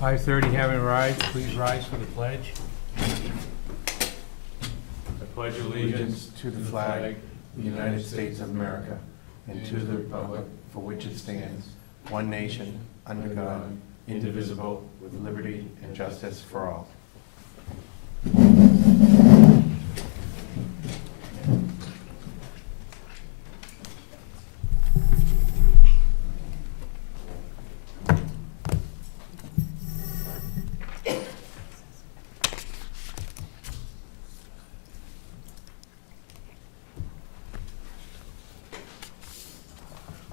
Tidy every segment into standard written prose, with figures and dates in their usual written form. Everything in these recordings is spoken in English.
5:30 haven't arrived. Please rise for the pledge. I pledge Allegiance to the flag of the United States of America and to the republic for which it stands, one nation, under God, indivisible, with liberty and justice for all.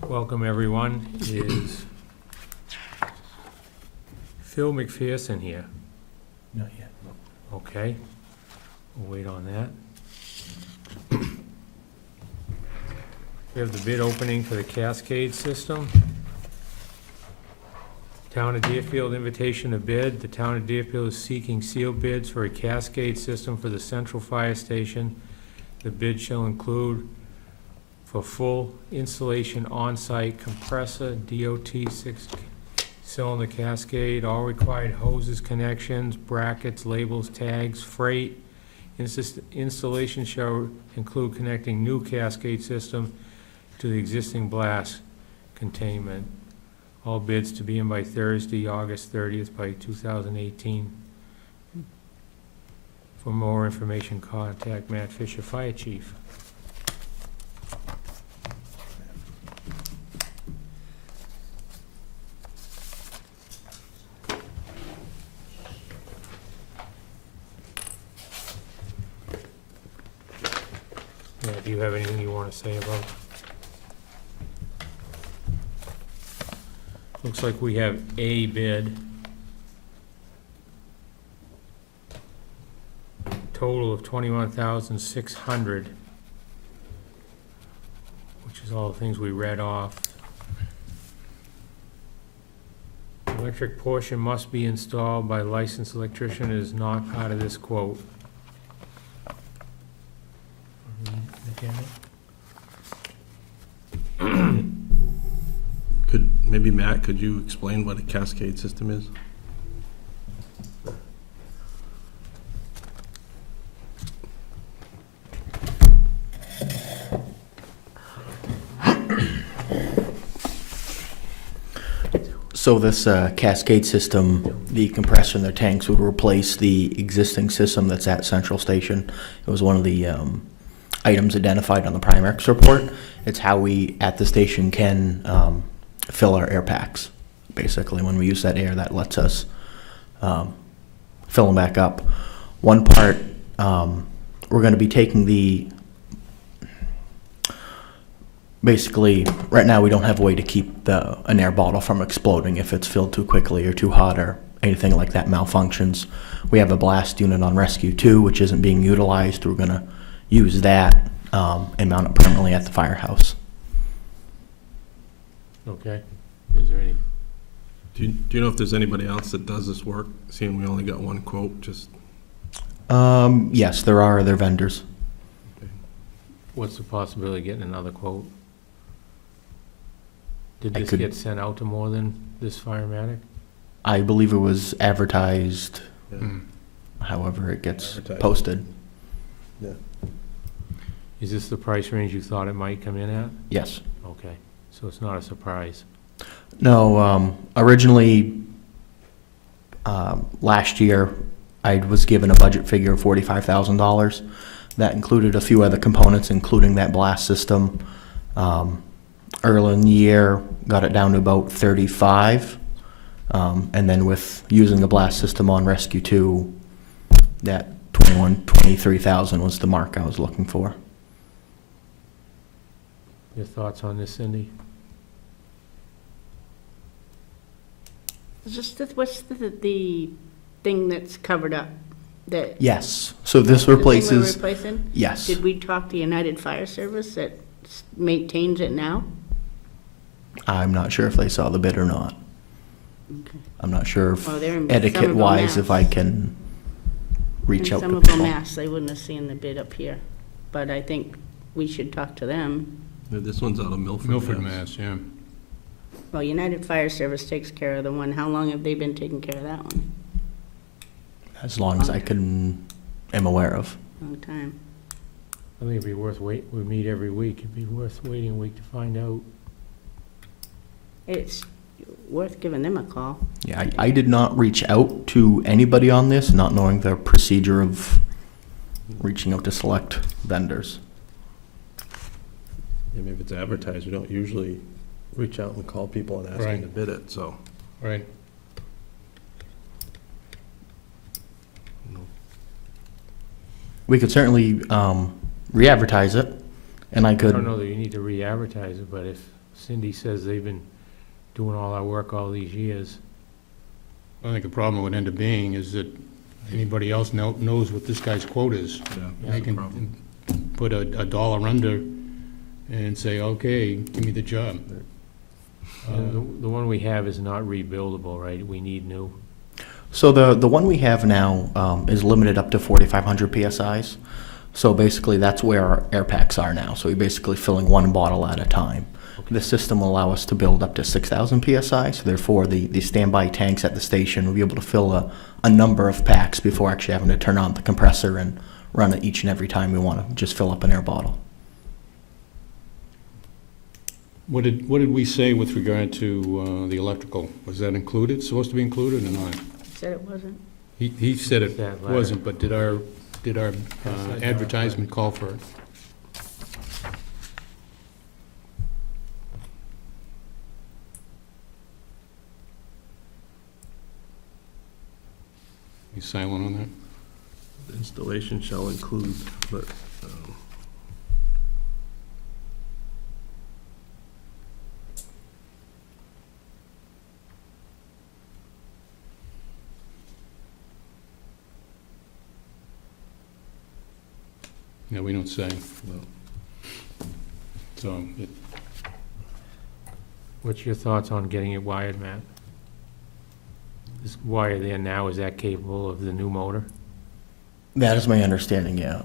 Welcome, everyone. Is Phil McPherson here? Not yet. Okay. We'll wait on that. We have the bid opening for the Cascade system. Town of Deerfield invitation to bid. The Town of Deerfield is seeking sealed bids for a Cascade system for the central fire station. The bid shall include for full installation on-site compressor, DOT 6-cylinder Cascade, all required hoses, connections, brackets, labels, tags, freight. Installation shall include connecting new Cascade system to the existing blast containment. All bids to be in by Thursday, August 30th by 2018. For more information, contact Matt Fisher, Fire Chief. Yeah, do you have anything you want to say about? Looks like we have a bid. Total of $21,600, which is all the things we read off. Electric portion must be installed by licensed electrician. It is not part of this quote. Maybe Matt, could you explain what a cascade system is? So this cascade system, the compressor in their tanks would replace the existing system that's at Central Station. It was one of the items identified on the Primex report. It's how we at the station can fill our air packs. Basically, when we use that air, that lets us fill them back up. One part, we're going to be taking the, basically, right now we don't have a way to keep an air bottle from exploding if it's filled too quickly or too hot or anything like that malfunctions. We have a blast unit on Rescue 2, which isn't being utilized. We're going to use that and mount it permanently at the firehouse. Okay. Is there any? Do you know if there's anybody else that does this work? Seeing we only got one quote, just Yes, there are other vendors. What's the possibility of getting another quote? Did I this could- get sent out to more than this Firematic? I believe it was advertised, yeah. however it gets Advertised. posted. Is this the price range you thought it might come in at? Yes. Okay, so it's not a surprise. No, originally, last year, I was given a budget figure of $45,000. That included a few other components, including that blast system. Early in the year, got it down to about 35. And then with using the blast system on Rescue 2, that 23,000 was the mark I was looking for. Your thoughts on this, Cindy? What's the thing that's covered up? That Yes, so this the thing we're replaces, replacing? yes. Did we talk to United Fire Service that maintains it now? I'm not sure if they saw the bid or not. Okay. I'm not sure if Well, they're in etiquette-wise, Somerville, if I can reach In out to Somerville, people. Mass, they wouldn't have seen the bid up here, but I think we should talk to them. This one's out of Milford. Milford, Mass, yeah. Well, United Fire Service takes care of the one. How long have they been taking care of that one? As long as am aware of. Long time. I think it'd be worth we meet every week. It'd be worth waiting a week to find out. It's worth giving them a call. Yeah, I did not reach out to anybody on this, not knowing the procedure of reaching out to select vendors. And if it's advertised, we don't usually reach out and call people and ask them Right. to bid it, so. Right. We could certainly re-advertise it, and I I could. don't know that you need to re-advertise it, but if Cindy says they've been doing all our work all these years, I think the problem would end up being is that anybody else knows what this guy's quote is. Yeah, They that's a can problem. put a dollar under and say, okay, give me the job. and the one we have is not rebuildable, right? We need new. So the one we have now is limited up to 4,500 PSIs. So basically, that's where our air packs are now. So we're basically filling one bottle at a time. The system will allow us to build up to 6,000 PSI. So therefore, the standby tanks at the station will be able to fill a number of packs before actually having to turn on the compressor and run it each and every time we want to just fill up an air bottle. What did we say with regard to the electrical? Was that included, supposed to be included or not? Said it wasn't? He said it That letter. wasn't, but did our advertisement call for it? You silent on that? Installation shall include, but, No, we don't say. no. So, What's your thoughts on getting it wired, Matt? This wire there now, is that capable of the new motor? That is my understanding, yeah.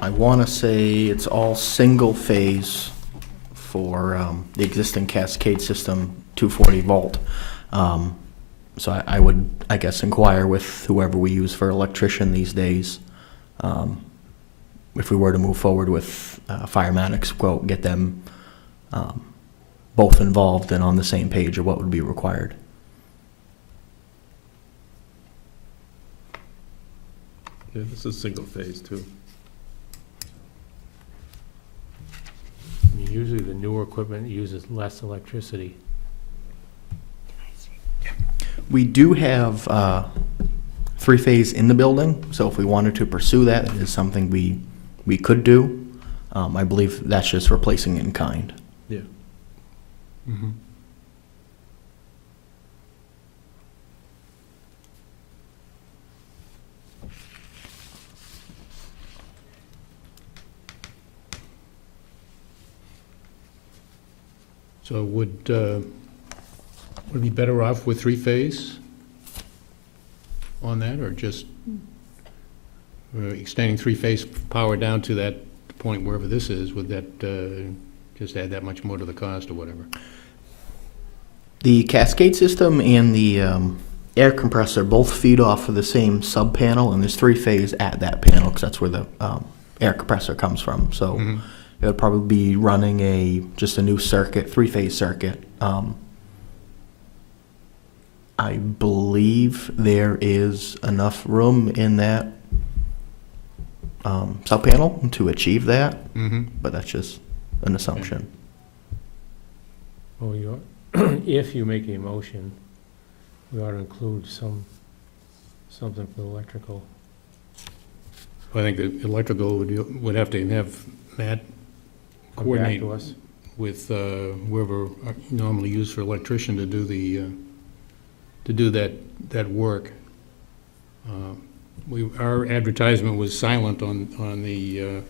I want to say it's all single phase for the existing Cascade system, 240 volt. So I would, I guess, inquire with whoever we use for electrician these days. If we were to move forward with Firematics quote, get them both involved and on the same page of what would be required. Yeah, this is single phase too. I mean, usually the newer equipment uses less electricity. We do have three-phase in the building, so if we wanted to pursue that, it is something we could do. I believe that's just replacing in kind. Yeah. mhm. So would it be better off with three-phase on that, or just extending three-phase power down to that point wherever this is? Would that just add that much more to the cost or whatever? The Cascade system and the air compressor both feed off of the same sub-panel, and there's three-phase at that panel, because that's where the air compressor comes from. So Mhm. it would probably be running just a new circuit, three-phase circuit. I believe there is enough room in that sub-panel to achieve that, Mhm. but that's just an assumption. Well, if you make a motion, we ought to include something for electrical. I think the electrical would have to have Matt Come back coordinate to us. with whoever normally used for electrician to do that work. Our advertisement was silent on the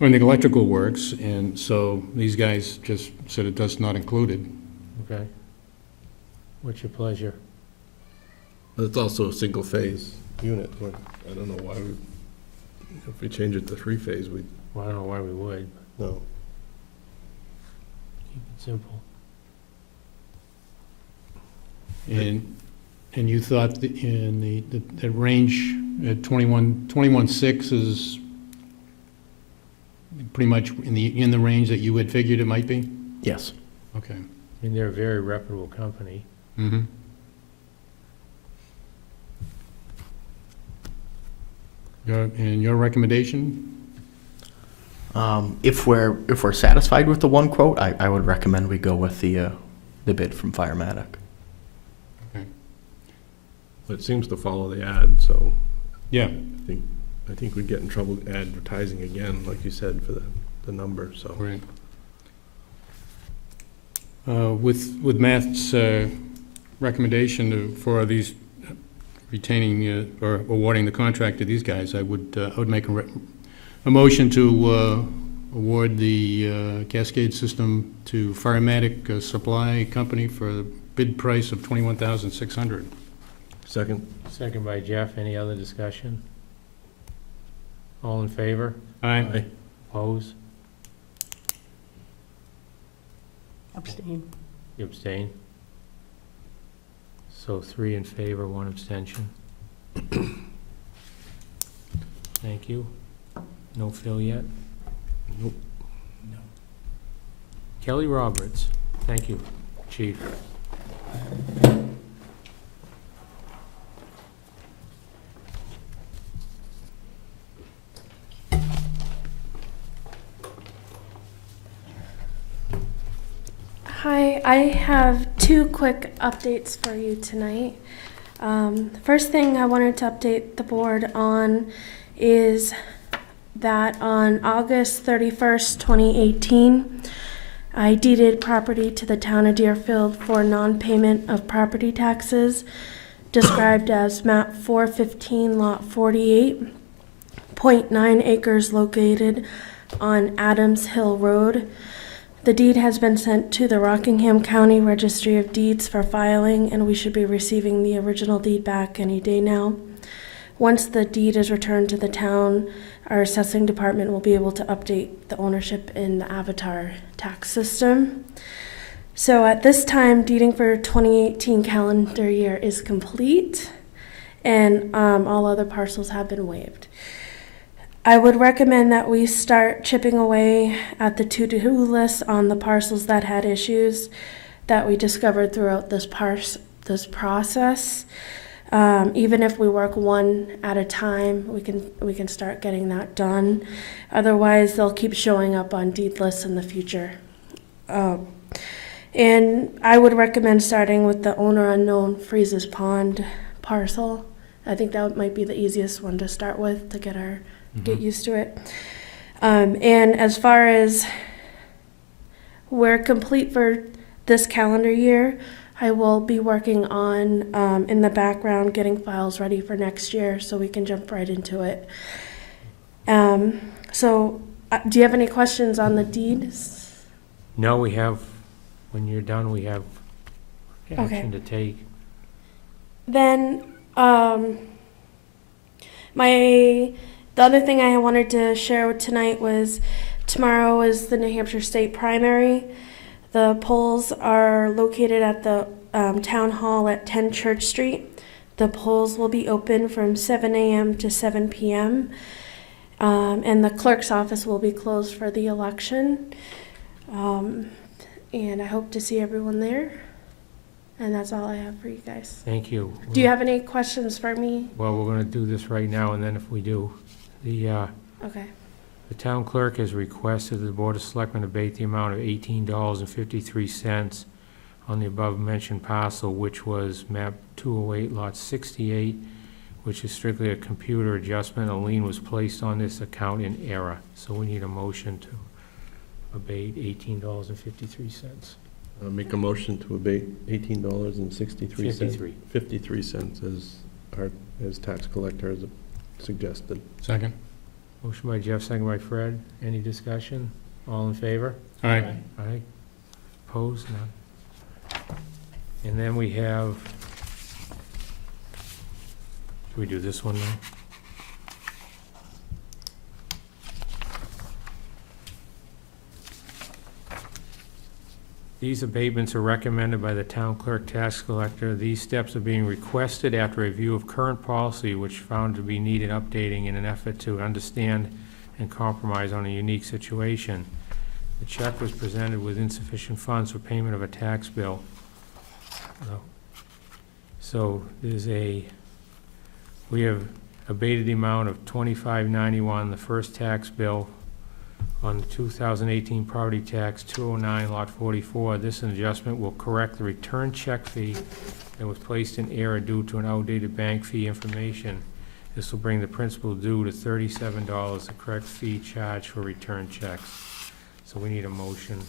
electrical works, and so these guys just said it does not included. Okay. What's your pleasure? But it's also a single phase unit. I don't know why if we change it to three phase, Well, I don't know why we would. no. Keep it simple. And you thought that in the range at 21.6 is pretty much in the range that you had figured it might be? Yes. Okay. I mean, they're a very reputable company. Mm-hmm. And your recommendation? If we're satisfied with the one quote, I would recommend we go with the bid from Firematic. It seems to follow the ad, so Yeah. I think we'd get in trouble advertising again, like you said, for the number, so. Right. With Matt's recommendation for these retaining or awarding the contract to these guys, I would make a motion to award the Cascade System to Firematic Supply Company for a bid price of $21,600. Second? Second by Jeff. Any other discussion? All in favor? Aye. Oppose? Abstain. You abstain? So 3 in favor, 1 abstention. Thank you. No Phil yet? Nope. No. Kelly Roberts. Thank you, Chief. Hi, I have 2 quick updates for you tonight. The first thing I wanted to update the board on is that on August 31st, 2018, I deeded property to the town of Deerfield for non-payment of property taxes, described as map 415, lot 48, 0.9 acres located on Adams Hill Road. The deed has been sent to the Rockingham County Registry of Deeds for filing, and we should be receiving the original deed back any day now. Once the deed is returned to the town, our assessing department will be able to update the ownership in the Avatar tax system. So at this time, deeding for 2018 calendar year is complete, and all other parcels have been waived. I would recommend that we start chipping away at the to-do list on the parcels that had issues that we discovered throughout this process. Even if we work one at a time, we can start getting that done. Otherwise, they'll keep showing up on deed lists in the future. And I would recommend starting with the owner unknown Freeze's Pond parcel. I think that might be the easiest one to start with to get used to it. And as far as we're complete for this calendar year, I will be working on, in the background, getting files ready for next year so we can jump right into it. Do you have any questions on the deeds? No, we have, when you're done, we have Okay. action to take. Then, the other thing I wanted to share tonight was tomorrow is the New Hampshire State Primary. The polls are located at the town hall at 10 Church Street. The polls will be open from 7 a.m. to 7 p.m. And the clerk's office will be closed for the election. And I hope to see everyone there. And that's all I have for you guys. Thank you. Do you have any questions for me? Well, we're going to do this right now, and then if we do, Okay. the town clerk has requested the Board of Selectmen abate the amount of $18.53 on the above-mentioned parcel, which was map 208, lot 68, which is strictly a computer adjustment. A lien was placed on this account in error, so we need a motion to abate $18.53. Make a motion to abate $18.63. 53 cents as tax collector has suggested. Second? Motion by Jeff, second by Fred. Any discussion? All in favor? Aye. Aye. Opposed? None. And then we have, should we do this one now? These abatements are recommended by the town clerk tax collector. These steps are being requested after a review of current policy, which found to be needed updating in an effort to understand and compromise on a unique situation. The check was presented with insufficient funds for payment of a tax bill. So we have abated the amount of $25.91, the first tax bill on the 2018 property tax 209 lot 44. This adjustment will correct the return check fee that was placed in error due to an outdated bank fee information. This will bring the principal due to $37, the correct fee charged for return checks. So we need a motion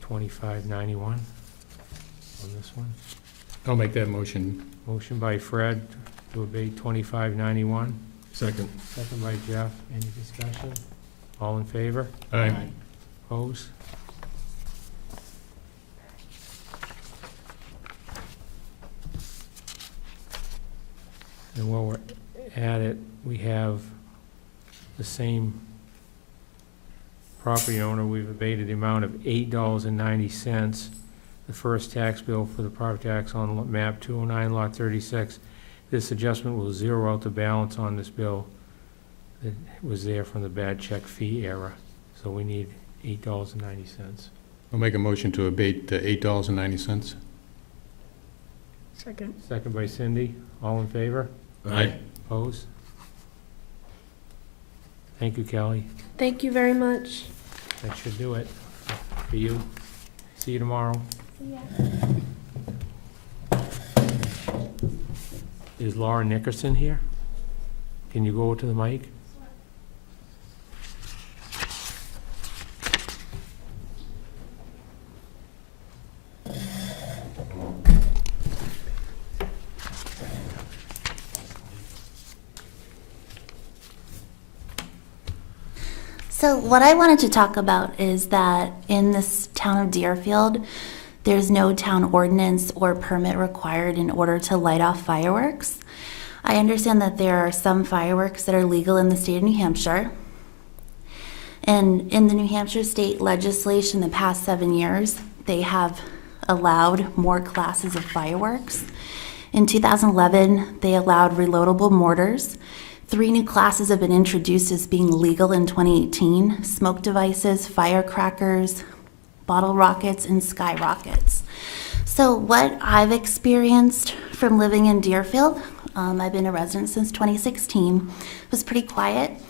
for $25.91 on this one. I'll make that motion. Motion by Fred to abate $25.91. Second. Second by Jeff. Any discussion? All in favor? Aye. Opposed? And while we're at it, we have the same property owner. We've abated the amount of $8.90. The first tax bill for the property tax on map 209 lot 36. This adjustment will zero out the balance on this bill that was there from the bad check fee era. So we need $8.90. I'll make a motion to abate $8.90. Second. Second by Cindy. All in favor? Aye. Opposed? Thank you, Kelly. Thank you very much. That should do it for you. See you tomorrow. Is Laura Nickerson here? Can you go over to the mic? So what I wanted to talk about is that in this town of Deerfield, there's no town ordinance or permit required in order to light off fireworks. I understand that there are some fireworks that are legal in the state of New Hampshire. And in the New Hampshire state legislation the past 7 years, they have allowed more classes of fireworks. In 2011, they allowed reloadable mortars. 3 new classes have been introduced as being legal in 2018: smoke devices, firecrackers, bottle rockets, and sky rockets. So what I've experienced from living in Deerfield, I've been a resident since 2016, was pretty quiet.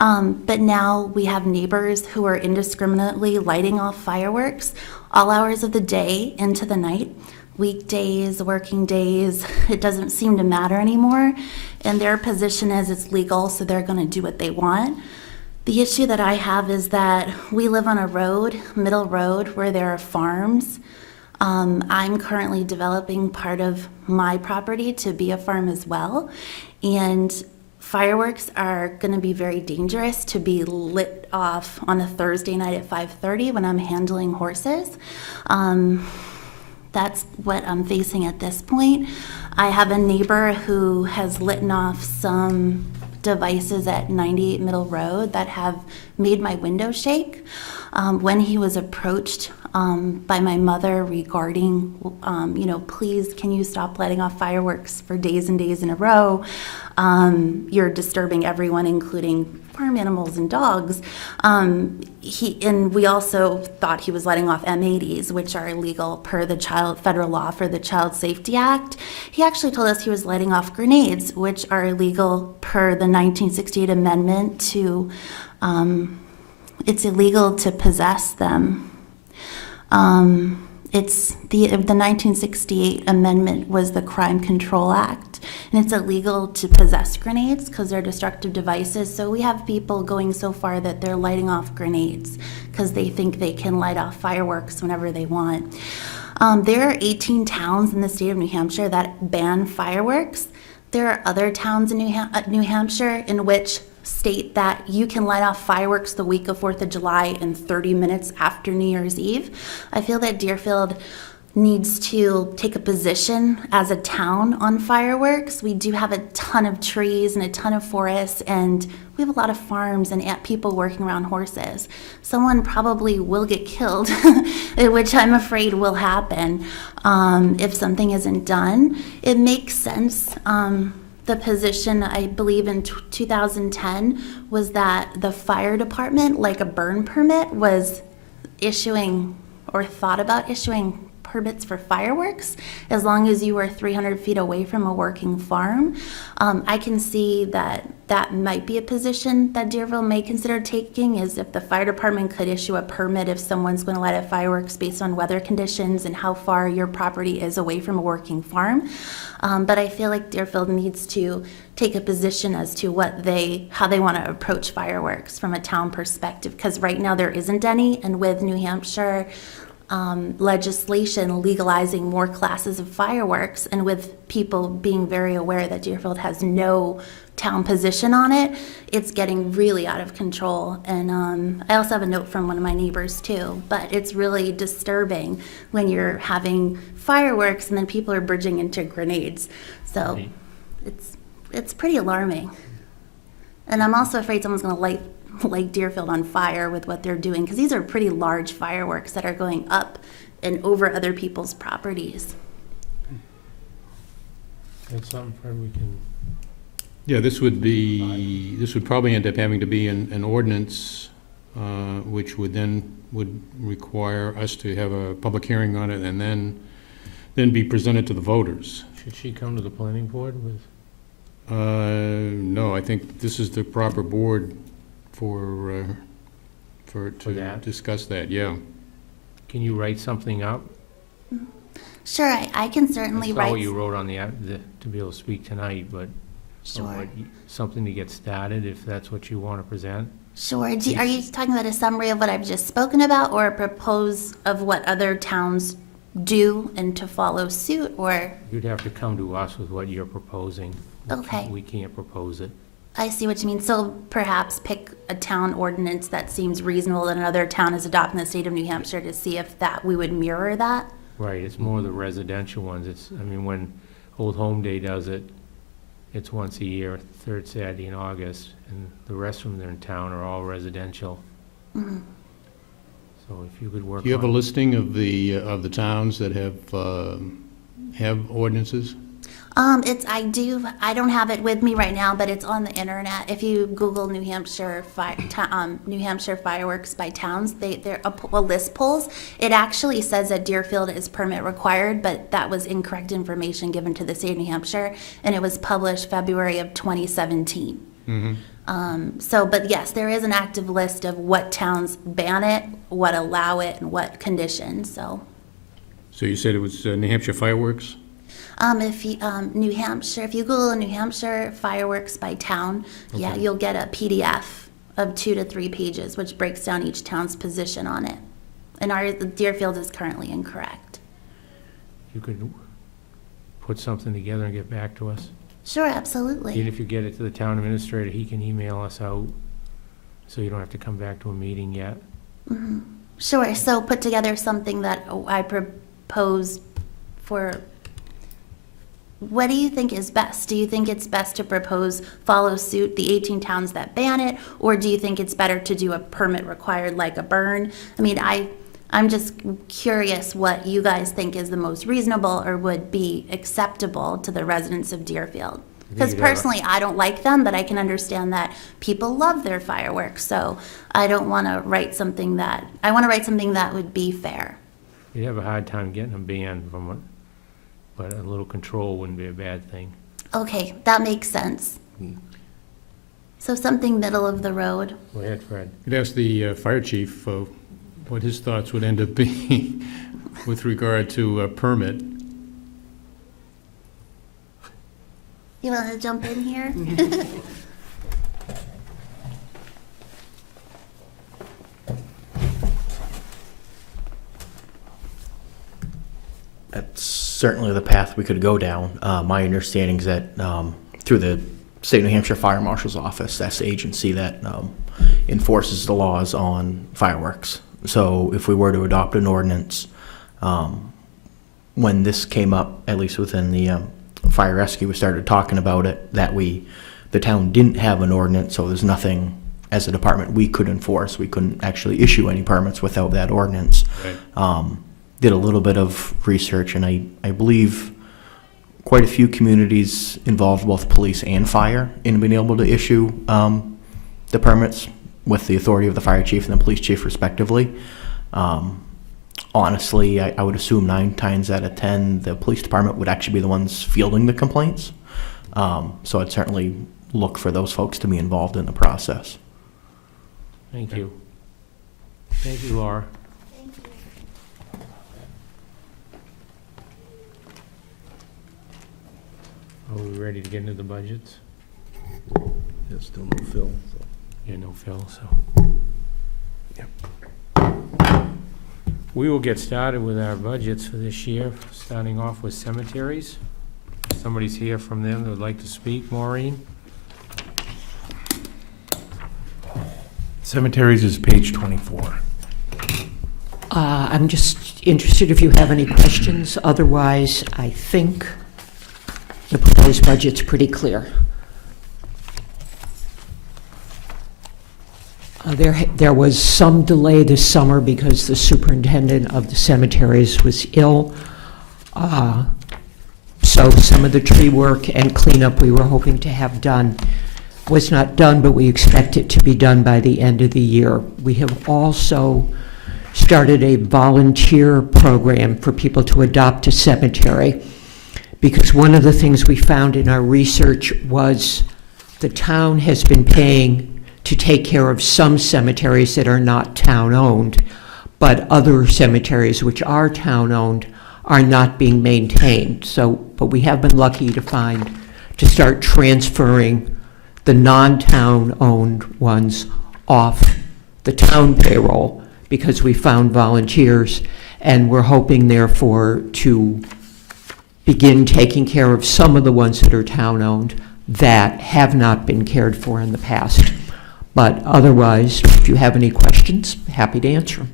But now we have neighbors who are indiscriminately lighting off fireworks all hours of the day into the night. Weekdays, working days, it doesn't seem to matter anymore. And their position is it's legal, so they're going to do what they want. The issue that I have is that we live on a road, middle road, where there are farms. I'm currently developing part of my property to be a farm as well. And fireworks are going to be very dangerous to be lit off on a Thursday night at 5:30 when I'm handling horses. That's what I'm facing at this point. I have a neighbor who has lit off some devices at 98 Middle Road that have made my window shake. When he was approached by my mother regarding, please, can you stop letting off fireworks for days and days in a row? You're disturbing everyone, including farm animals and dogs. And we also thought he was letting off M80s, which are illegal per the federal law for the Child Safety Act. He actually told us he was letting off grenades, which are illegal per the 1968 amendment to, it's illegal to possess them. It's the 1968 amendment was the Crime Control Act, and it's illegal to possess grenades because they're destructive devices. So we have people going so far that they're lighting off grenades because they think they can light off fireworks whenever they want. There are 18 towns in the state of New Hampshire that ban fireworks. There are other towns in New Hampshire in which state that you can light off fireworks the week of 4th of July and 30 minutes after New Year's Eve. I feel that Deerfield needs to take a position as a town on fireworks. We do have a ton of trees and a ton of forests, and we have a lot of farms and people working around horses. Someone probably will get killed, which I'm afraid will happen if something isn't done. It makes sense. The position, I believe in 2010, was that the fire department, like a burn permit, was issuing or thought about issuing permits for fireworks as long as you were 300 feet away from a working farm. I can see that that might be a position that Deerfield may consider taking, is if the fire department could issue a permit if someone's going to light up fireworks based on weather conditions and how far your property is away from a working farm. But I feel like Deerfield needs to take a position as to how they want to approach fireworks from a town perspective, because right now there isn't any, and with New Hampshire legislation legalizing more classes of fireworks, and with people being very aware that Deerfield has no town position on it, it's getting really out of control. And I also have a note from one of my neighbors too, but it's really disturbing when you're having fireworks and then people are bridging into grenades. So it's pretty alarming. And I'm also afraid someone's going to light Deerfield on fire with what they're doing, because these are pretty large fireworks that are going up and over other people's properties. That's something Fred, we can, Yeah, this would probably end up having to be an ordinance, which would require us to have a public hearing on it and then be presented to the voters. should she come to the planning board with? No, I think this is the proper board to that? discuss that, yeah. Can you write something up? Sure, I can certainly I saw what write. you wrote on to be able to speak tonight, but Sure. something to get started, if that's what you want to present. Sure. Are you talking about a summary of what I've just spoken about, or a propose of what other towns do and to follow suit, or? You'd have to come to us with what you're proposing. Okay. We can't propose it. I see what you mean. So perhaps pick a town ordinance that seems reasonable that another town is adopting in the state of New Hampshire to see if we would mirror that. Right, it's more the residential ones. When Old Home Day does it, it's once a year, third Saturday in August, and the rest of them that are in town are all residential. Mhm. So if you could work on. Do you have a listing of the towns that have ordinances? I do. I don't have it with me right now, but it's on the internet. If you Google New Hampshire fireworks by towns, they're a list polls. It actually says that Deerfield is permit required, but that was incorrect information given to the state of New Hampshire, and it was published February of 2017. But yes, there is an active list of what towns ban it, what allow it, and what conditions. So You said it was New Hampshire fireworks? if you Google New Hampshire fireworks by town, yeah, Okay. you'll get a PDF of 2 to 3 pages, which breaks down each town's position on it. And Deerfield is currently incorrect. You could put something together and get back to us. Sure, Even absolutely. if you get it to the town administrator, he can email us out, so you don't have to come back to a meeting yet. Sure, so put together something that I proposed for. What do you think is best? Do you think it's best to follow suit, the 18 towns that ban it, or do you think it's better to do a permit required like a burn? I'm just curious what you guys think is the most reasonable or would be acceptable to the residents of Deerfield. Because you'd have a- personally, I don't like them, but I can understand that people love their fireworks, so I don't want to write something that, I want to write something that would be fair. You'd have a hard time getting them banned from it, but a little control wouldn't be a bad thing. Okay, that makes sense. So something middle of the road. Go ahead, Fred. You'd ask the fire chief what his thoughts would end up being with regard to a permit. You want to jump in here? That's certainly the path we could go down. My understanding is that through the State of New Hampshire Fire Marshal's Office, that's the agency that enforces the laws on fireworks. So if we were to adopt an ordinance when this came up, at least within the fire rescue, we started talking about it, that the town didn't have an ordinance, so there's nothing, as a department, we could enforce. We couldn't actually issue any permits without that ordinance. Right. Did a little bit of research, and I believe quite a few communities involved both police and fire in being able to issue the permits with the authority of the fire chief and the police chief respectively. Honestly, I would assume 9 times out of 10, the police department would actually be the ones fielding the complaints. So I'd certainly look for those folks to be involved in the process. Thank you. Thank you, Laura. Are we ready to get into the budgets? There's still no fill, so. Yeah, no Phil, so. Yep. We will get started with our budgets for this year, starting off with cemeteries. Somebody's here from them that would like to speak. Maureen? Cemeteries is page 24. I'm just interested if you have any questions. Otherwise, I think the proposed budget's pretty clear. There was some delay this summer because the superintendent of the cemeteries was ill. So some of the tree work and cleanup we were hoping to have done was not done, but we expect it to be done by the end of the year. We have also started a volunteer program for people to adopt a cemetery, because one of the things we found in our research was the town has been paying to take care of some cemeteries that are not town-owned, but other cemeteries which are town-owned are not being maintained. But we have been lucky to start transferring the non-town-owned ones off the town payroll, because we found volunteers, and we're hoping therefore to begin taking care of some of the ones that are town-owned that have not been cared for in the past. But otherwise, if you have any questions, happy to answer them.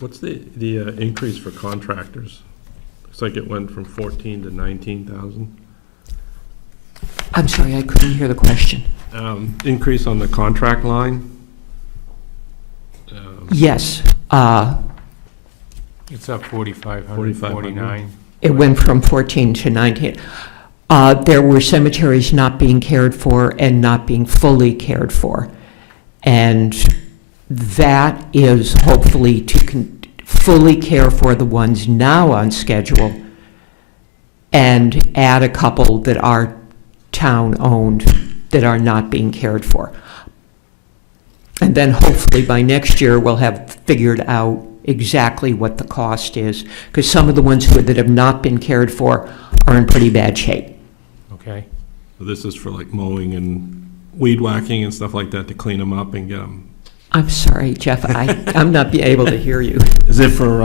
What's the increase for contractors? Looks like it went from 14 to 19,000. I'm sorry, I couldn't hear the question. Increase on the contract line? Yes, It's up 4,549. it went from 14 to 19. There were cemeteries not being cared for and not being fully cared for. And that is hopefully to fully care for the ones now on schedule and add a couple that are town-owned that are not being cared for. And then hopefully by next year, we'll have figured out exactly what the cost is, because some of the ones that have not been cared for are in pretty bad shape. Okay. So this is for like mowing and weed whacking and stuff like that to clean them up and get them. I'm sorry, Jeff, I'm not be able to hear you. Is it for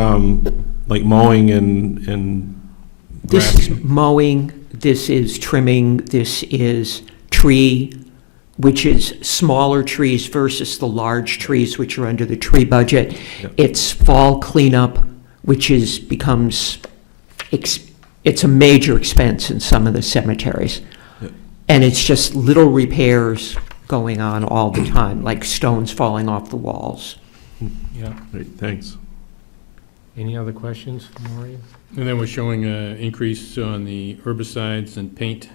like mowing and This grass? is mowing, this is trimming, this is tree, which is smaller trees versus the large trees which are under the tree budget. Yep. It's fall cleanup, which becomes it's a major expense in some of the cemeteries. Yep. And it's just little repairs going on all the time, like stones falling off the walls. Yeah. Great, thanks. Any other questions, Maureen? And then we're showing an increase on the herbicides and paint.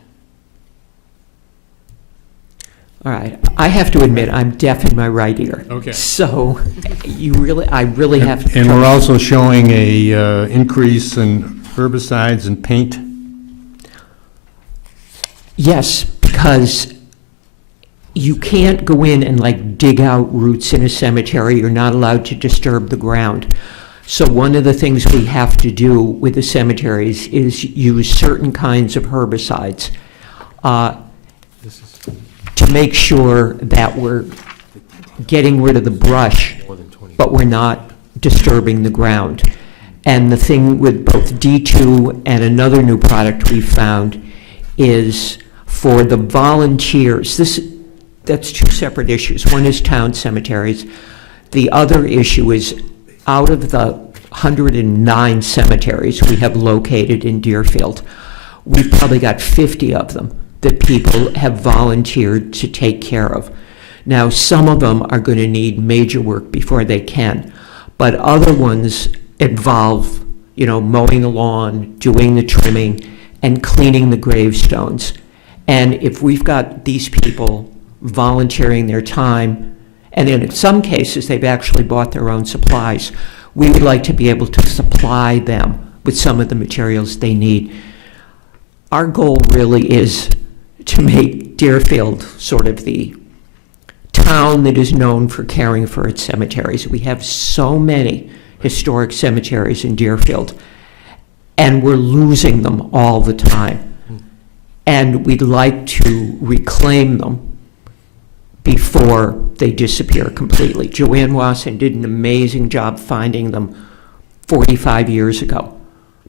All right, I have to admit, I'm deaf in my right ear. Okay. So I really have to. And we're also showing a increase in herbicides and paint. Yes, because you can't go in and like dig out roots in a cemetery. You're not allowed to disturb the ground. So one of the things we have to do with the cemeteries is use certain kinds of herbicides This is to make sure that we're getting rid of the brush, more than 20. but we're not disturbing the ground. And the thing with both D2 and another new product we found is for the volunteers. that's two separate issues. One is town cemeteries. The other issue is, out of the 109 cemeteries we have located in Deerfield, we've probably got 50 of them that people have volunteered to take care of. Now, some of them are going to need major work before they can, but other ones involve, mowing the lawn, doing the trimming, and cleaning the gravestones. And if we've got these people volunteering their time, and in some cases, they've actually bought their own supplies, we would like to be able to supply them with some of the materials they need. Our goal really is to make Deerfield sort of the town that is known for caring for its cemeteries. We have so many historic cemeteries in Deerfield, and we're losing them all the time. And we'd like to reclaim them before they disappear completely. Joanne Wasson did an amazing job finding them 45 years ago.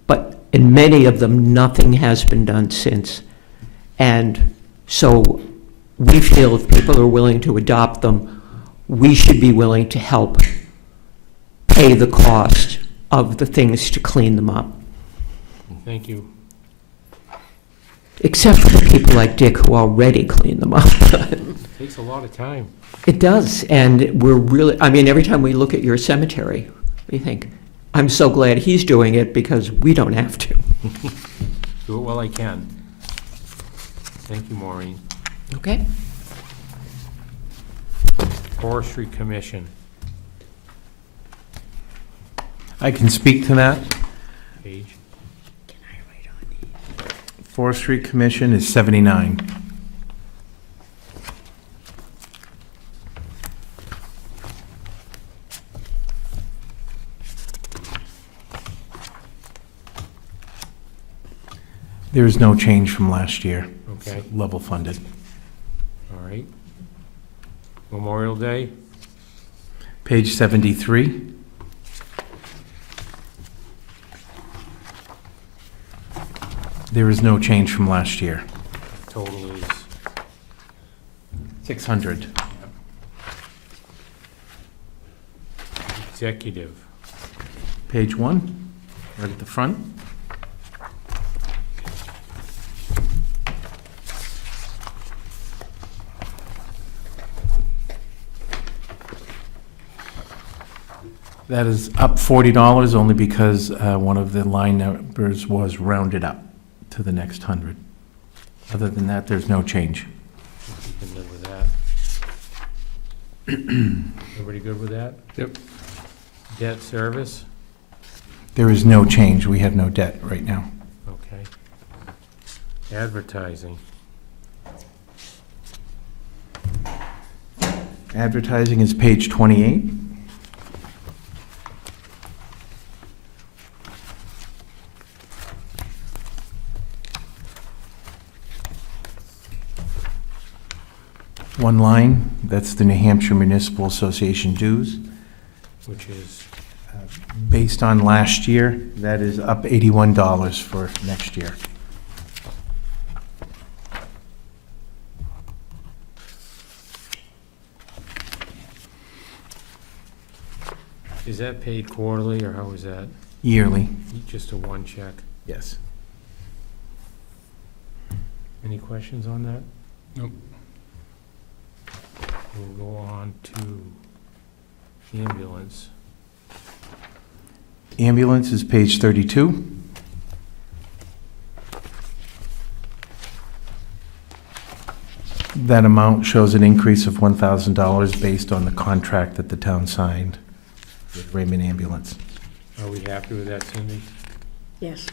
But in many of them, nothing has been done since. And so we feel if people are willing to adopt them, we should be willing to help pay the cost of the things to clean them up. Thank you. Except for the people like Dick who already clean them up. Takes a lot of time. It does, and we're really, every time we look at your cemetery, we think, I'm so glad he's doing it because we don't have to. Do it while I can. Thank you, Maureen. Okay. Forestry Commission. I can speak to that. Page. Forestry Commission is 79. There is no change from last year. Okay, It's level funded. all right. Memorial Day, Page 73. There is no change from last year. total is, 600. executive. Page 1, right at the front. That is up $40 only because one of the line numbers was rounded up to the next 100. Other than that, there's no change. You can live with that. Everybody good with that? Yep. Debt service, There is no change. We have no debt right now. okay. Advertising, Advertising is page 28. One line, that's the New Hampshire Municipal Association dues. which is, Based on last year, that is up $81 for next year. is that paid quarterly, or how is that? Yearly, Just a one check? yes. Any questions on that? Nope. We'll go on to ambulance. Ambulance is page 32. That amount shows an increase of $1,000 based on the contract that the town signed with Raymond Ambulance. Are we happy with that, Cindy? Yes.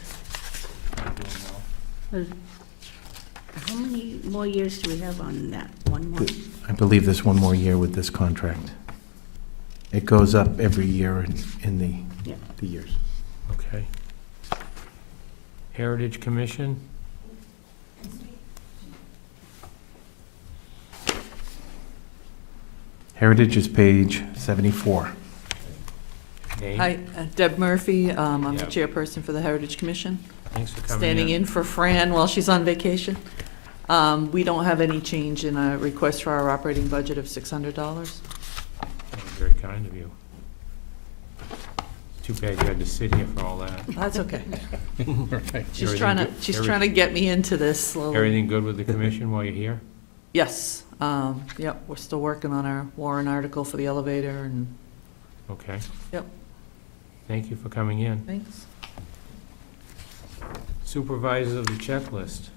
How many more years do we have on that? One more? I believe there's one more year with this contract. It goes up every year in Yeah. the years. Okay. Heritage Commission, Heritage is page 74. name? Hi, Deb Murphy. I'm the Yeah. chairperson for the Heritage Commission, Thanks for coming in. standing in for Fran while she's on vacation. We don't have any change in a request for our operating budget of $600. That was very kind of you. Too bad you had to sit here for all that. That's okay. Right. She's Everything trying to get me into this slowly. Everything good with the commission while you're here? Yes, yep, we're still working on our warrant article for the elevator, and Okay. Yep. Thank you for coming in. thanks. Supervisor of the checklist.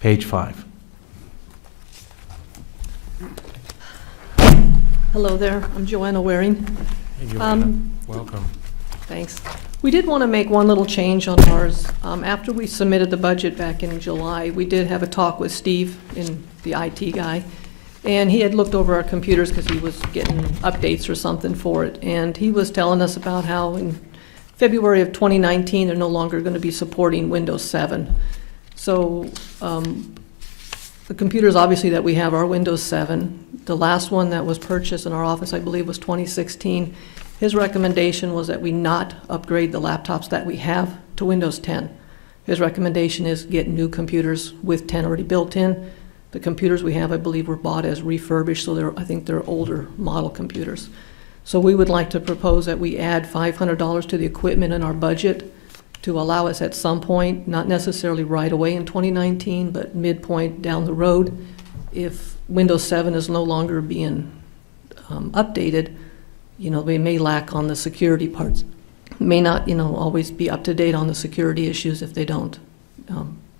Page 5. Hello there, I'm Joanna Waring. Hey, Joanna. Welcome. Thanks. We did want to make one little change on ours. After we submitted the budget back in July, we did have a talk with Steve, the IT guy, and he had looked over our computers because he was getting updates or something for it. And he was telling us about how in February of 2019, they're no longer going to be supporting Windows 7. So the computers, obviously, that we have are Windows 7. The last one that was purchased in our office, I believe, was 2016. His recommendation was that we not upgrade the laptops that we have to Windows 10. His recommendation is get new computers with 10 already built in. The computers we have, I believe, were bought as refurbished, so I think they're older model computers. So we would like to propose that we add $500 to the equipment in our budget to allow us at some point, not necessarily right away in 2019, but midpoint down the road, if Windows 7 is no longer being updated, we may lack on the security parts. May not, always be up to date on the security issues if they don't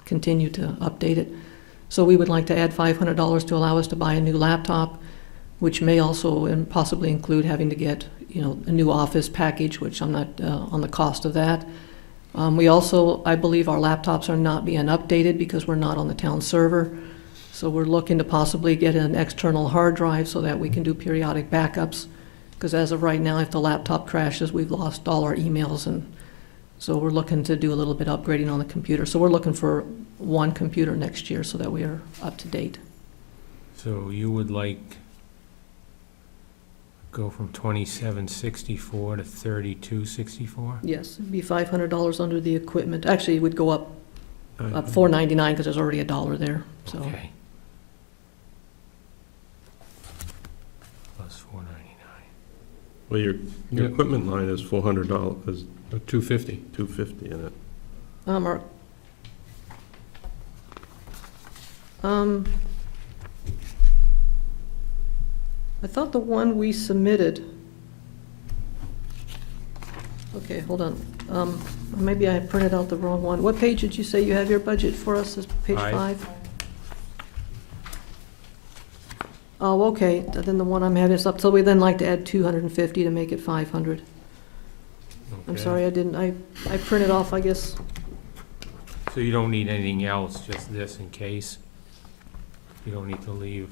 continue to update it. So we would like to add $500 to allow us to buy a new laptop, which may also and possibly include having to get, a new Office package, which I'm not on the cost of that. We also, I believe our laptops are not being updated because we're not on the town server. So we're looking to possibly get an external hard drive so that we can do periodic backups. Because as of right now, if the laptop crashes, we've lost all our emails, and so we're looking to do a little bit of upgrading on the computer. So we're looking for one computer next year so that we are up to date. So you would like go from 2764 to 3264? Yes, it'd be $500 under the equipment. Actually, it would go up $499 because there's already $1 there, so. Okay. Plus 499. Well, your Yeah. equipment line is $400, is $250. $250 in it. I thought the one we submitted. Okay, hold on. Maybe I printed out the wrong one. What page did you say you have your budget for us? Is page 5? Oh, okay, then the one I'm having is up, so we then like to add 250 to make it 500. I'm Okay. sorry, I printed off, I guess. So you don't need anything else, just this in case? You don't need to leave?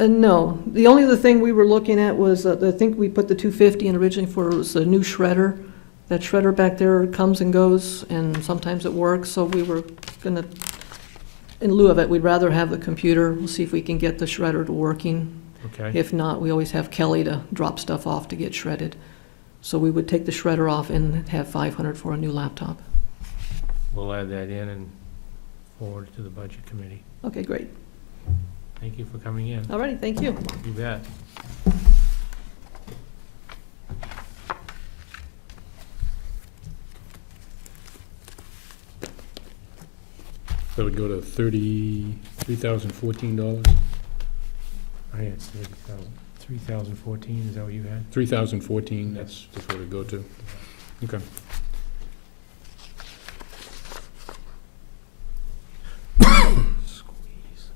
No, the only other thing we were looking at was, I think we put the 250 in originally for, was a new shredder. That shredder back there comes and goes, and sometimes it works, so we were gonna, in lieu of it, we'd rather have the computer. We'll see if we can get the shredder to working. Okay. If not, we always have Kelly to drop stuff off to get shredded. So we would take the shredder off and have 500 for a new laptop. We'll add that in and forward it to the budget committee. Okay, great. Thank you for coming in. All righty, thank you. You bet. That would go to $33,014. I had 30,000. 3,014, is that what you had? 3,014, that's what it'd go to. Okay. Squeeze.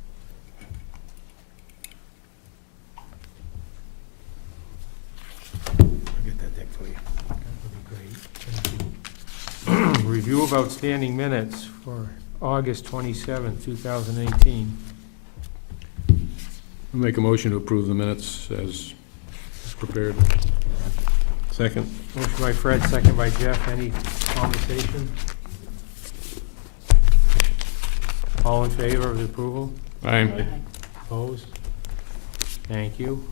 I'll get that deck for you. That would be great. Thank you. Review of outstanding minutes for August 27th, 2018. I'll make a motion to approve the minutes as prepared. Second. Motion by Fred, second by Jeff. Any conversation? All in favor of the approval? Aye. Opposed? Thank you.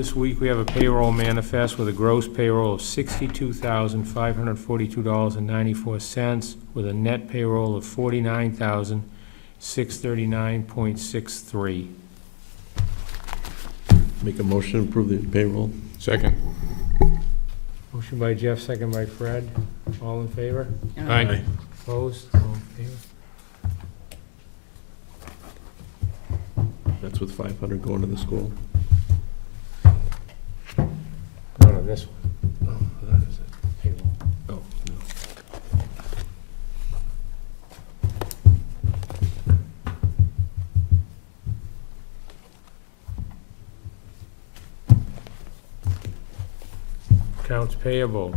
This week, we have a payroll manifest with a gross payroll of $62,542.94, with a net payroll of $49,639.63. Make a motion to approve the payroll. Second. Motion by Jeff, second by Fred. All in favor? Aye. Opposed? All in favor? That's with 500 going to the school. No, this one. Oh, that is it. Payroll. Oh, no. Accounts payable.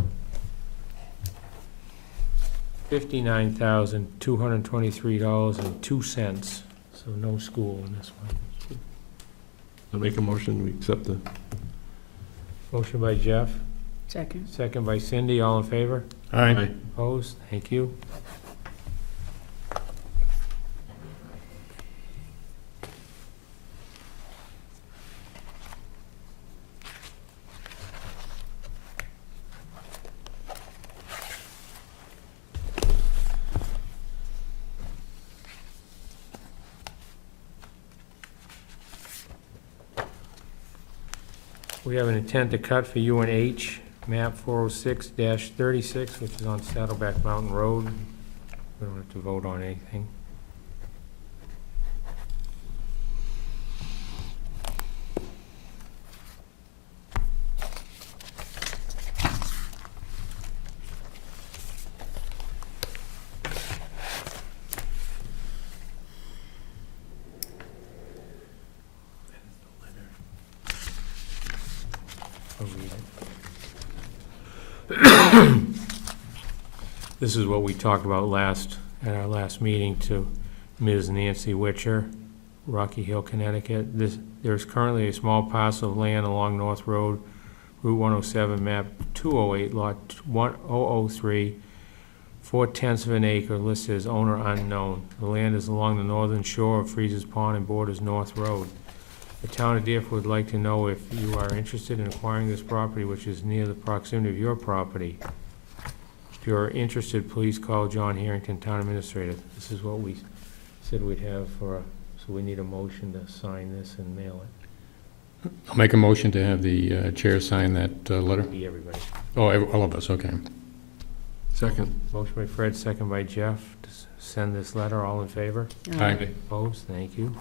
$59,223.02. So no school in this one. I'll make a motion, we accept the, Motion by Jeff, Second. second by Cindy. All in favor? Aye. Opposed? Thank you. We have an intent to cut for UNH, map 406-36, which is on Saddleback Mountain Road. We don't have to vote on anything. I'll read it. This is what we talked about at our last meeting to Ms. Nancy Witcher, Rocky Hill, Connecticut. There's currently a small parcel of land along North Road, Route 107, map 208, lot 1003, 4/10 of an acre, listed as owner unknown. The land is along the northern shore of Freeze's Pond and borders North Road. The town of Deerfield would like to know if you are interested in acquiring this property, which is near the proximity of your property. If you are interested, please call John Harrington, Town Administrator. This is what we said we'd have so we need a motion to sign this and mail it. I'll make a motion to have the chair sign that letter. Be everybody. Oh, all of us, okay. second. Motion by Fred, second by Jeff, to send this letter. All in favor? Aye. Opposed? Thank you.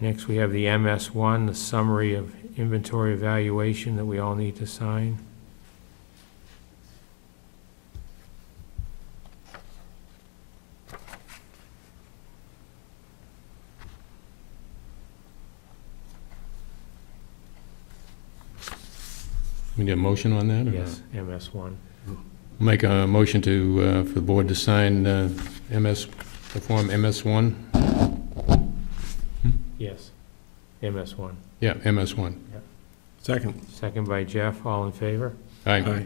Next, we have the MS1, the summary of inventory evaluation that we all need to sign. We need a motion on that? or Yes, MS1. not? Make a motion to, for the board to sign the form MS1? Yes, MS1. Yeah, MS1. Second. Second by Jeff. All in favor? Aye.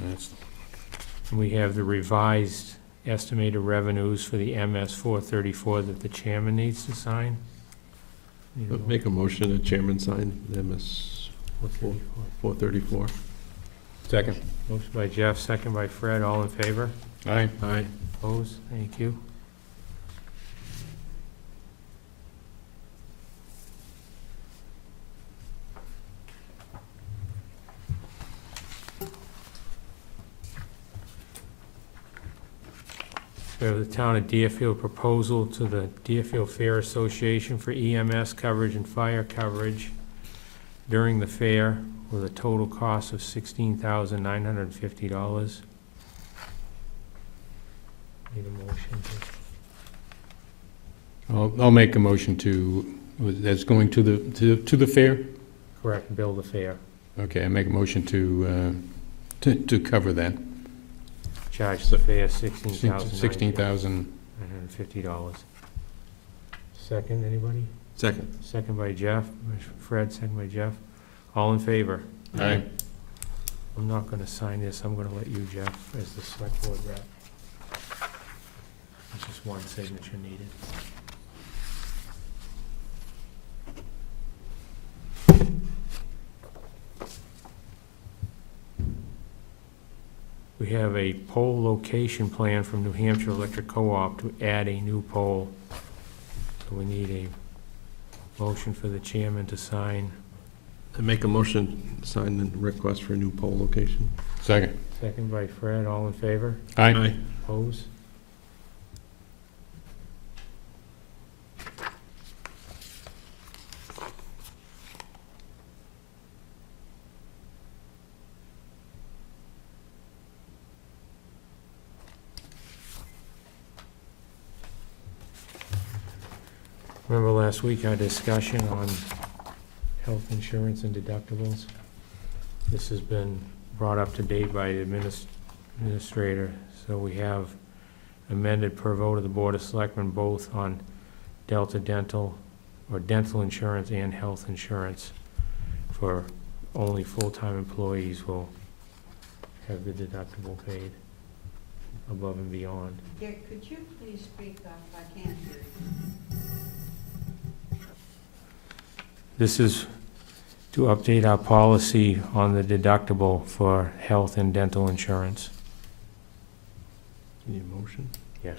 That's We have the revised estimated revenues for the MS 434 that the chairman needs to sign. Need a Make a motion, the chairman sign the MS 434. 434. second. Motion by Jeff, second by Fred. All in favor? Aye. Aye. Opposed? Thank you. We have the Town of Deerfield proposal to the Deerfield Fair Association for EMS coverage and fire coverage during the fair with a total cost of $16,950. Need a motion to... I'll make a motion to That's going to the fair? Correct, bill the fare. Okay, I make a motion to cover that. Charge the fare $16,000. $16,000. Second, anybody? Second. Second by Jeff. Fred, second by Jeff. All in favor? Aye. I'm not gonna sign this. I'm gonna let you, Jeff, as the select board rep. There's just one signature needed. We have a pole location plan from New Hampshire Electric Co-op to add a new pole. So we need a motion for the chairman to sign. I make a motion to sign the request for a new poll location. Second. Second by Fred, all in favor? Aye. Opposed? Remember last week our discussion on health insurance and deductibles? This has been brought up to date by the administrator, so we have amended per vote of the Board of Selectmen both on Delta Dental, or dental insurance and health insurance. For only full-time employees will have the deductible paid above and beyond. Dick, could you please speak up? I can't hear you. This is to update our policy on the deductible for health and dental insurance. Need a motion? Yeah.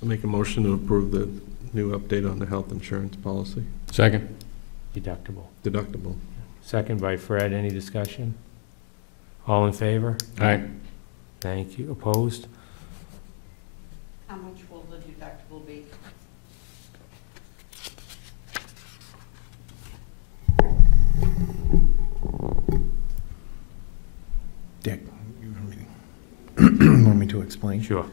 I'll make a motion to approve the new update on the health insurance policy. Second. Deductible. Deductible. Second by Fred. Any discussion? All in favor? Aye. Thank you. Opposed? How much will the deductible be? Dick, you want me to explain? Sure.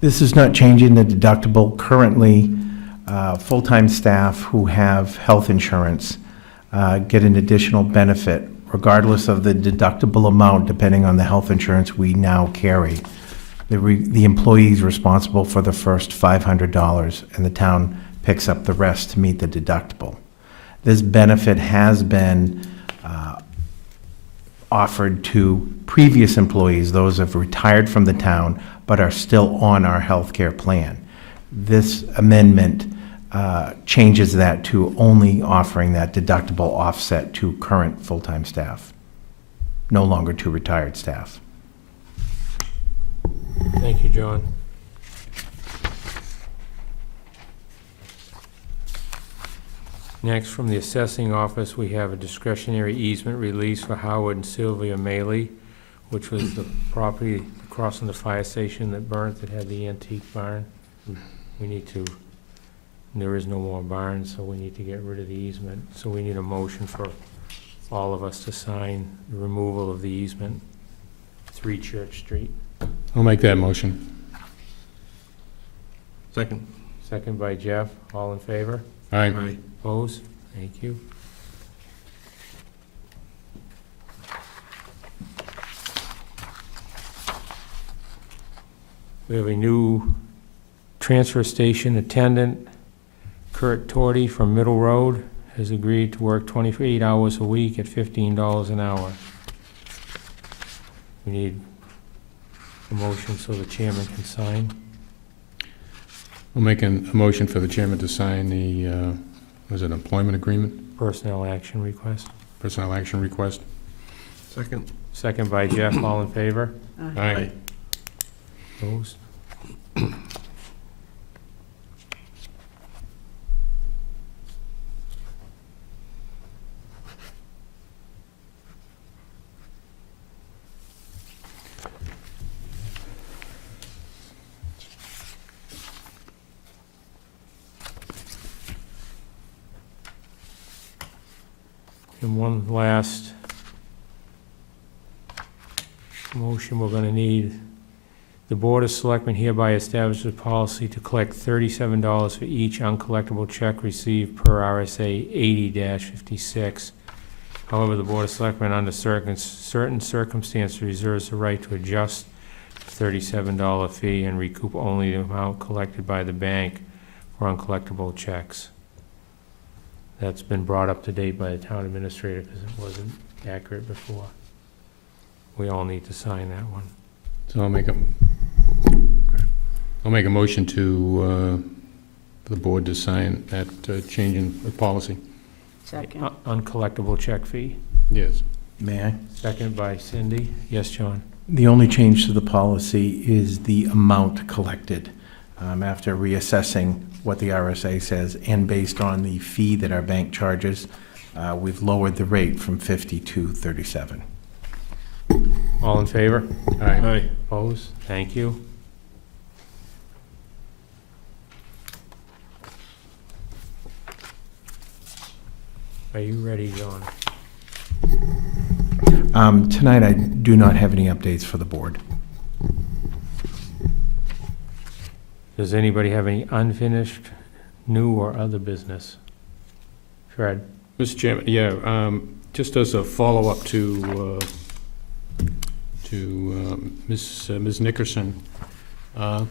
This is not changing the deductible. Currently, full-time staff who have health insurance get an additional benefit regardless of the deductible amount, depending on the health insurance we now carry. The employee is responsible for the first $500, and the town picks up the rest to meet the deductible. This benefit has been offered to previous employees, those who have retired from the town but are still on our health care plan. This amendment changes that to only offering that deductible offset to current full-time staff, no longer to retired staff. Thank you, John. Next, from the assessing office, we have a discretionary easement release for Howard and Sylvia Maley, which was the property across from the fire station that burnt, that had the antique barn. We need to, there is no more barn, so we need to get rid of the easement. So we need a motion for all of us to sign the removal of the easement, 3 Church Street. I'll make that motion. Second. Second by Jeff. All in favor? Aye. Opposed? Thank you. We have a new transfer station attendant, Kurt Torty from Middle Road, has agreed to work 28 hours a week at $15 an hour. We need a motion so the chairman can sign. I'll make a motion for the chairman to sign the, was it employment agreement? Personnel action request. Personnel action request? Second. Second by Jeff. All in favor? Aye. Opposed? And one last motion we're gonna need The Board of Selectmen hereby establishes a policy to collect $37 for each uncollectible check received per RSA 80-56. However, the Board of Selectmen, under certain circumstances, reserves the right to adjust the $37 fee and recoup only the amount collected by the bank for uncollectible checks. That's been brought up to date by the town administrator because it wasn't accurate before. We all need to sign that one. So I'll make a motion to, for the board to sign that change in the policy. Second. Uncollectible check fee. Yes. May I? Second by Cindy. Yes, John? The only change to the policy is the amount collected. After reassessing what the RSA says and based on the fee that our bank charges, we've lowered the rate from 50 to 37. All in favor? Aye. Opposed? Thank you. Are you ready, John? Tonight, I do not have any updates for the board. Does anybody have any unfinished, new or other business? Fred? Mr. Chairman, yeah, just as a follow-up to Ms. Nickerson, I'll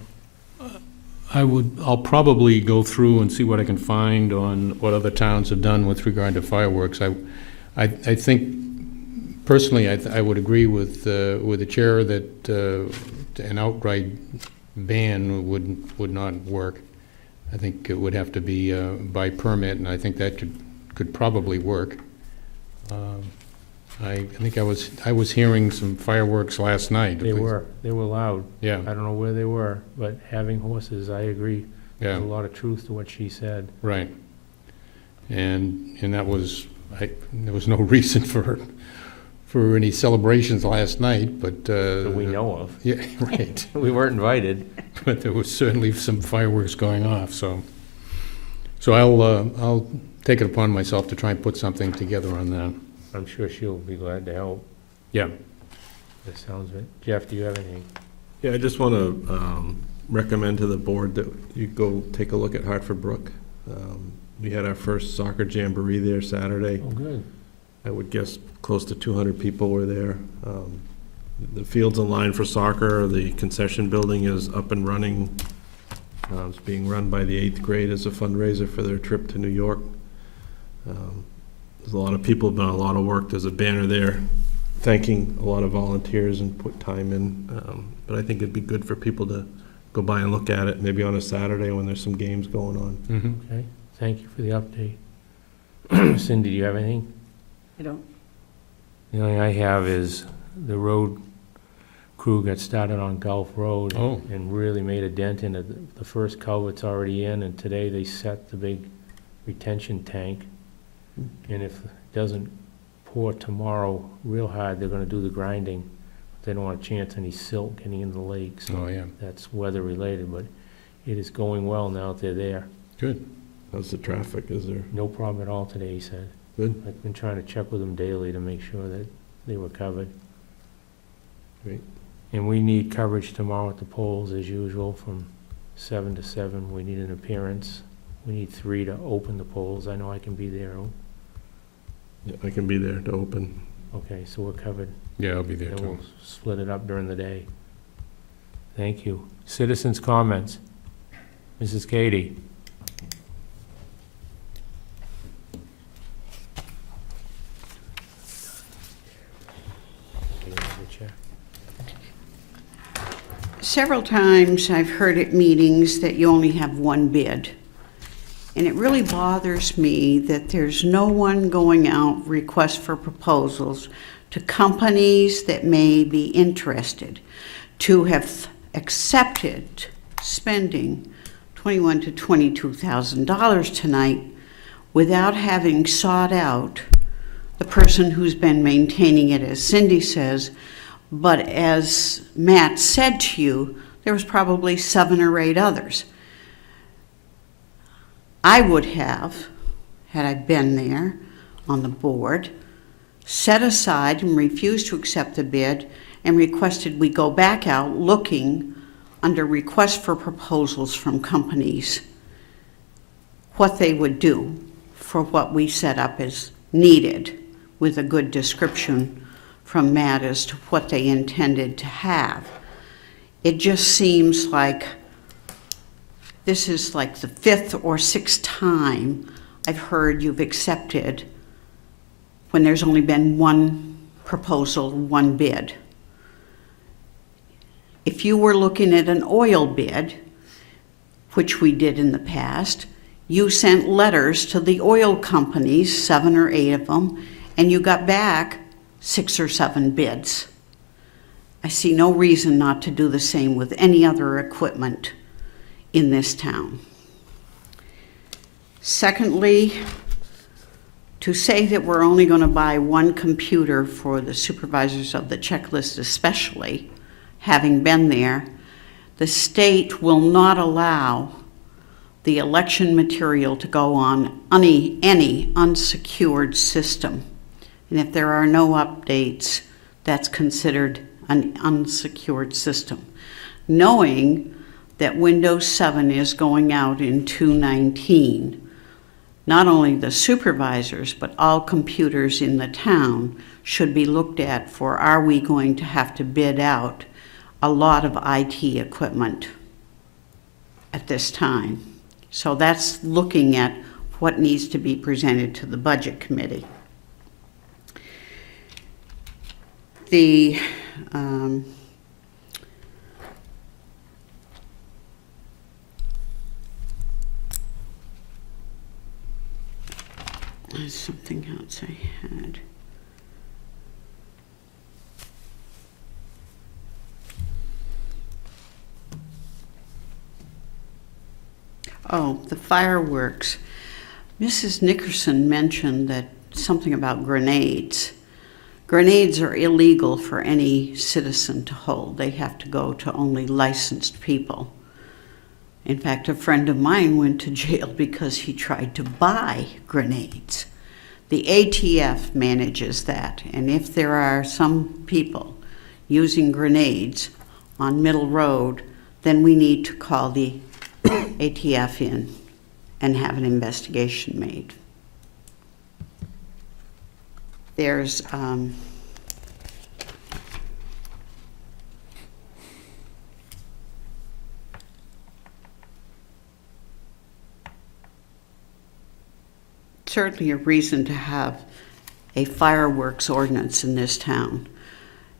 probably go through and see what I can find on what other towns have done with regard to fireworks. I think, personally, I would agree with the chair that an outright ban would not work. I think it would have to be by permit, and I think that could probably work. I think I was hearing some fireworks last night. They were loud. Yeah, I don't know where they were, but having horses, I agree. yeah, There's a lot of truth to what she said. right. And that was, there was no reason for any celebrations last night, but. That we know of. Yeah, right. We weren't invited. But there was certainly some fireworks going off, so I'll take it upon myself to try and put something together on that. I'm sure she'll be glad to help. Yeah. That sounds it. Jeff, do you have anything? Yeah, I just want to recommend to the board that you go take a look at Hartford Brook. We had our first soccer jamboree there Saturday. Oh, good. I would guess close to 200 people were there. The field's in line for soccer. The concession building is up and running. It's being run by the 8th grade as a fundraiser for their trip to New York. There's a lot of people have done a lot of work. There's a banner there thanking a lot of volunteers and put time in. But I think it'd be good for people to go by and look at it, maybe on a Saturday when there's some games going on. Mm-hmm. Okay, thank you for the update. Cindy, do you have anything? I don't. The only thing I have is the road crew got started on Gulf Road Oh. and really made a dent in it. The first culvert's already in, and today they set the big retention tank. And if it doesn't pour tomorrow real hard, they're gonna do the grinding. They don't want a chance any silt getting into the lake, so Oh, yeah, that's weather related, but it is going well now that they're there. good. How's the traffic? Is there? No problem at all today, he said. Good. I've been trying to check with them daily to make sure that they were covered. Great. And we need coverage tomorrow at the polls as usual from 7 to 7. We need an appearance. We need 3 to open the polls. I know I can be there. Yeah, I can be there to open. Okay, so we're covered. Yeah, I'll be there Then too. we'll split it up during the day. Thank you. Citizens' comments. Mrs. Katie. Several times I've heard at meetings that you only have one bid. And it really bothers me that there's no one going out request for proposals to companies that may be interested to have accepted spending $21,000 to $22,000 tonight without having sought out the person who's been maintaining it, as Cindy says. But as Matt said to you, there was probably 7 or 8 others. I would have, had I been there on the board, set aside and refused to accept the bid and requested we go back out looking under request for proposals from companies, what they would do for what we set up as needed, with a good description from Matt as to what they intended to have. It just seems like this is like the 5th or 6th time I've heard you've accepted when there's only been one proposal, one bid. If you were looking at an oil bid, which we did in the past, you sent letters to the oil companies, 7 or 8 of them, and you got back 6 or 7 bids. I see no reason not to do the same with any other equipment in this town. Secondly, to say that we're only going to buy one computer for the supervisors of the checklist especially, having been there, the state will not allow the election material to go on any unsecured system. And if there are no updates, that's considered an unsecured system. Knowing that Windows 7 is going out in 2019, not only the supervisors, but all computers in the town should be looked at for, are we going to have to bid out a lot of IT equipment at this time? So that's looking at what needs to be presented to the Budget Committee. There's something else I had. Oh, the fireworks. Mrs. Nickerson mentioned that something about grenades. Grenades are illegal for any citizen to hold. They have to go to only licensed people. In fact, a friend of mine went to jail because he tried to buy grenades. The ATF manages that, and if there are some people using grenades on Middle Road, then we need to call the ATF in and have an investigation made. There's certainly a reason to have a fireworks ordinance in this town.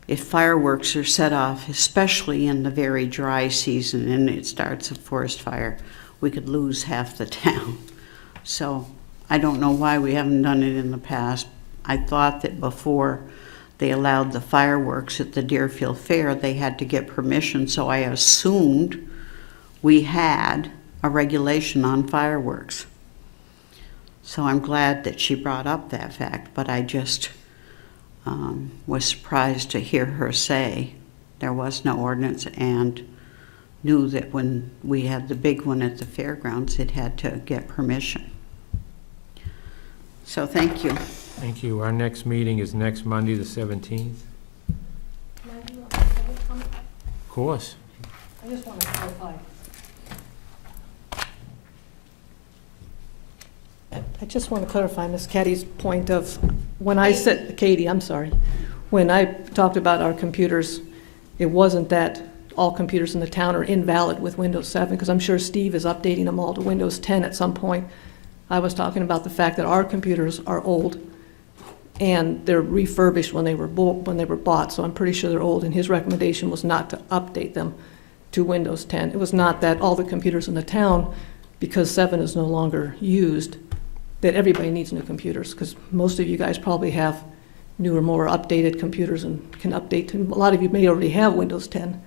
If fireworks are set off, especially in the very dry season and it starts a forest fire, we could lose half the town. So I don't know why we haven't done it in the past. I thought that before they allowed the fireworks at the Deerfield Fair, they had to get permission, so I assumed we had a regulation on fireworks. So I'm glad that she brought up that fact, but I just was surprised to hear her say there was no ordinance, and knew that when we had the big one at the fairgrounds, it had to get permission. So thank you. Thank you. Our next meeting is next Monday, the 17th. Of course. I just want to clarify. I just want to clarify Ms. Caddy's point of, when I said, Katie, I'm sorry, when I talked about our computers, it wasn't that all computers in the town are invalid with Windows 7, because I'm sure Steve is updating them all to Windows 10 at some point. I was talking about the fact that our computers are old and they're refurbished when they were bought, so I'm pretty sure they're old, and his recommendation was not to update them to Windows 10. It was not that all the computers in the town, because 7 is no longer used, that everybody needs new computers, because most of you guys probably have newer, more updated computers and can update to. A lot of you may already have Windows 10.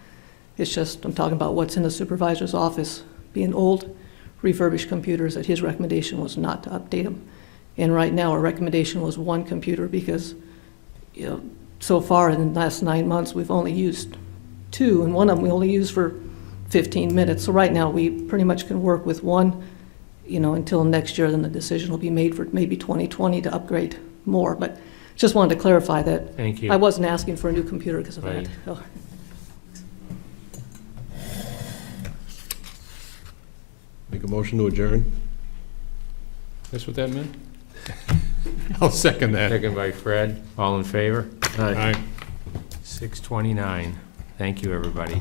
It's just, I'm talking about what's in the supervisor's office, being old, refurbished computers, that his recommendation was not to update them. And right now, our recommendation was one computer, because, you know, so far in the last 9 months, we've only used 2, and one of them we only used for 15 minutes. So right now, we pretty much can work with one, you know, until next year. Then the decision will be made for maybe 2020 to upgrade more. But just wanted to clarify that. Thank you. I wasn't asking for a new computer because of Right. that. So. Make a motion to adjourn? That's what that meant? I'll second that. Second by Fred. All in favor? Aye. 6:29. Thank you, everybody.